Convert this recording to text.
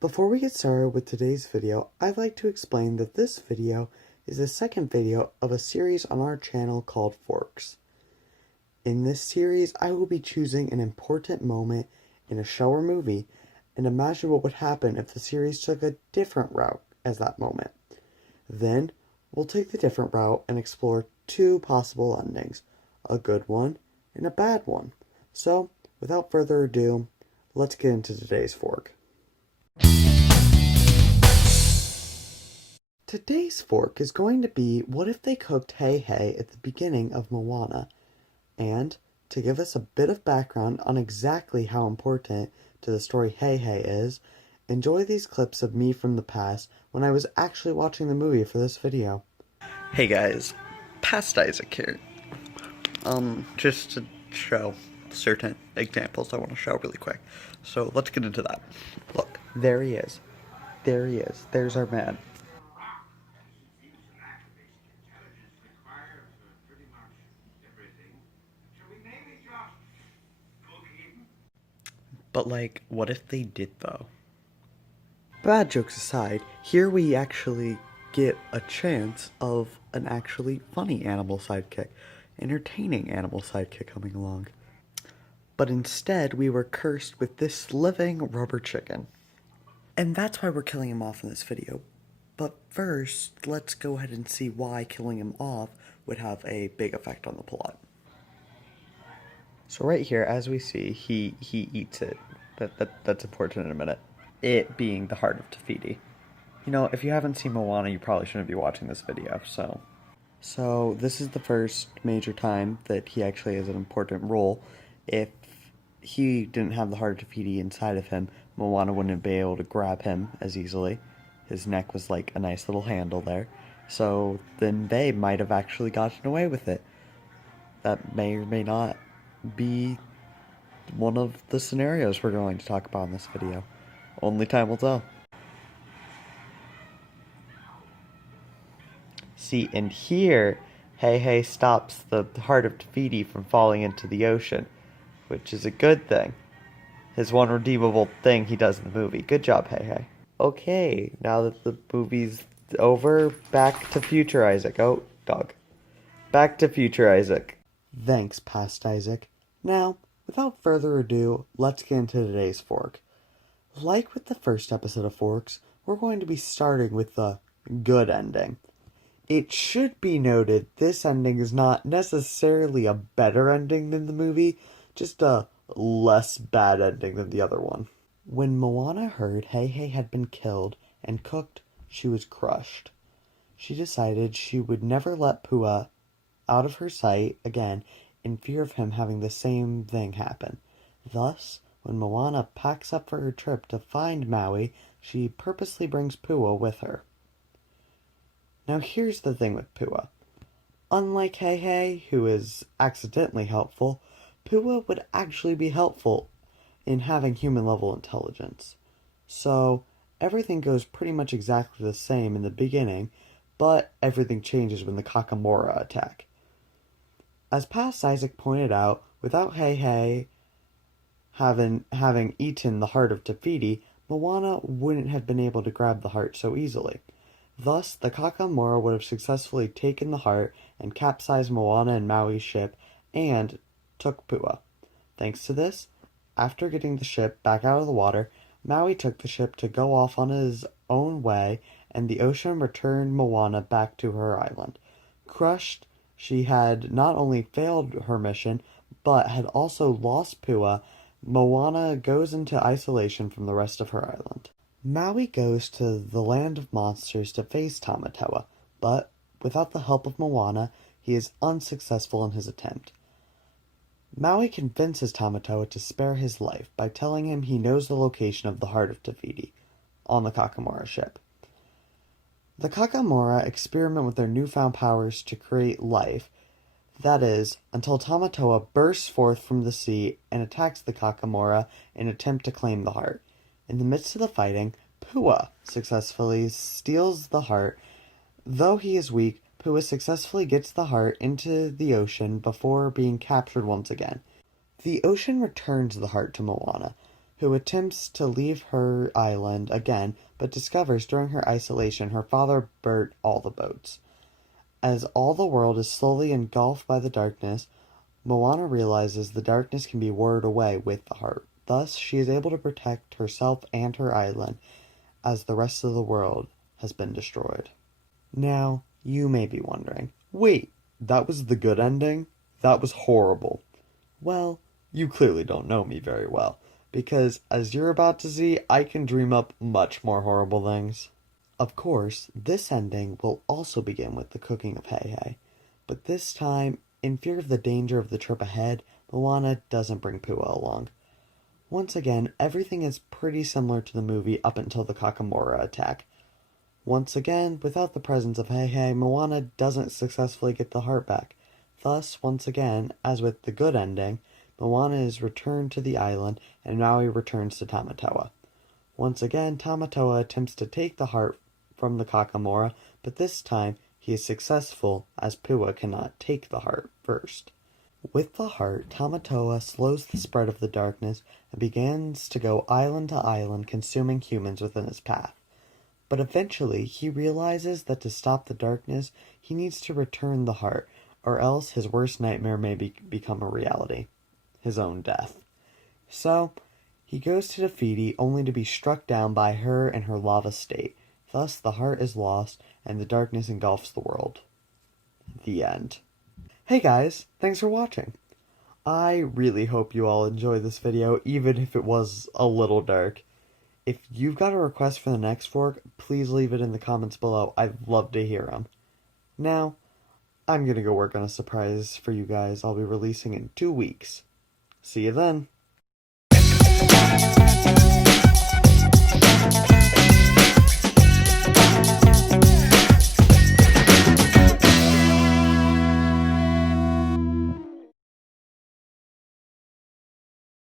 Before we get started with today's video, I'd like to explain that this video is the second video of a series on our channel called FORKS. In this series, I will be choosing an important moment in a show or movie and imagine what would happen if the series took a different route as that moment. Then, we'll take the different route and explore two possible endings, a good one and a bad one. So, without further ado, let's get into today's fork. Today's fork is going to be what if they cooked Hei Hei at the beginning of Moana, and to give us a bit of background on exactly how important to the story Hei Hei is, enjoy these clips of me from the past when I was actually watching the movie for this video. Hey guys, past Isaac here. Just to show certain examples I want to show really quick. So let's get into that. Look, There he is. There he is. There's our man. but like, what if they did though? Bad jokes aside, here we actually get a chance of an actually funny animal sidekick, entertaining animal sidekick coming along. But instead, we were cursed with this living rubber chicken. And that's why we're killing him off in this video. But first, let's go ahead and see why killing him off would have a big effect on the plot. So right here, as we see, he eats it. That's important in a minute. It being the heart of Te Fiti. You know, if you haven't seen Moana, you probably shouldn't be watching this video, So this is the first major time that he actually has an important role. If he didn't have the heart of Te Fiti inside of him, Moana wouldn't have been able to grab him as easily. His neck was like a nice little handle there. So then they might have actually gotten away with it. That may or may not be one of the scenarios we're going to talk about in this video. Only time will tell. See, and here, Hei Hei stops the heart of Te Fiti from falling into the ocean, which is a good thing. His one redeemable thing he does in the movie. Good job, Hei Hei. Okay, now that the movie's over, back to future Isaac. Oh, dog. Back to future Isaac. Thanks, past Isaac. Now, without further ado, let's get into today's fork. Like with the first episode of Forks, we're going to be starting with the good ending. It should be noted this ending is not necessarily a better ending than the movie, just a less bad ending than the other one. When Moana heard Hei Hei had been killed and cooked, she was crushed. She decided she would never let Pua out of her sight again in fear of him having the same thing happen. Thus, when Moana packs up for her trip to find Maui, she purposely brings Pua with her. Now here's the thing with Pua. Unlike Hei Hei, who is accidentally helpful, Pua would actually be helpful in having human-level intelligence. So, everything goes pretty much exactly the same in the beginning, but everything changes when the Kakamora attack. As past Isaac pointed out, without Hei Hei having eaten the heart of Te Fiti, Moana wouldn't have been able to grab the heart so easily. Thus, the Kakamora would have successfully taken the heart and capsized Moana and Maui's ship and took Pua. Thanks to this, after getting the ship back out of the water, Maui took the ship to go off on his own way, and the ocean returned Moana back to her island. Crushed, she had not only failed her mission, but had also lost Pua. Moana goes into isolation from the rest of her island. Maui goes to the land of monsters to face Tamatoa, but without the help of Moana, he is unsuccessful in his attempt. Maui convinces Tamatoa to spare his life by telling him he knows the location of the heart of Te Fiti on the Kakamora ship. The Kakamora experiment with their newfound powers to create life, that is, until Tamatoa bursts forth from the sea and attacks the Kakamora in an attempt to claim the heart. In the midst of the fighting, Pua successfully steals the heart. Though he is weak, Pua successfully gets the heart into the ocean before being captured once again. The ocean returns the heart to Moana, who attempts to leave her island again, but discovers during her isolation her father burnt all the boats. As all the world is slowly engulfed by the darkness, Moana realizes the darkness can be warded away with the heart. Thus, she is able to protect herself and her island, as the rest of the world has been destroyed. Now, you may be wondering, wait, that was the good ending? That was horrible. Well, you clearly don't know me very well, because as you're about to see, I can dream up much more horrible things. Of course, this ending will also begin with the cooking of Hei Hei, but this time, in fear of the danger of the trip ahead, Moana doesn't bring Pua along. Once again, everything is pretty similar to the movie up until the Kakamora attack. Once again, without the presence of Hei Hei, Moana doesn't successfully get the heart back. Thus, once again, as with the good ending, Moana is returned to the island, and Maui returns to Tamatoa. Once again, Tamatoa attempts to take the heart from the Kakamora, but this time he is successful as Pua cannot take the heart first. With the heart, Tamatoa slows the spread of the darkness and begins to go island to island, consuming humans within his path. But eventually, he realizes that to stop the darkness, he needs to return the heart, or else his worst nightmare may become a reality. His own death. So, he goes to Te Fiti only to be struck down by her in her lava state. Thus, the heart is lost, and the darkness engulfs the world. The end. Hey guys, thanks for watching. I really hope you all enjoyed this video, even if it was a little dark. If you've got a request for the next fork, please leave it in the comments below. I'd love to hear them. Now, I'm gonna go work on a surprise for you guys I'll be releasing in 2 weeks. See you then.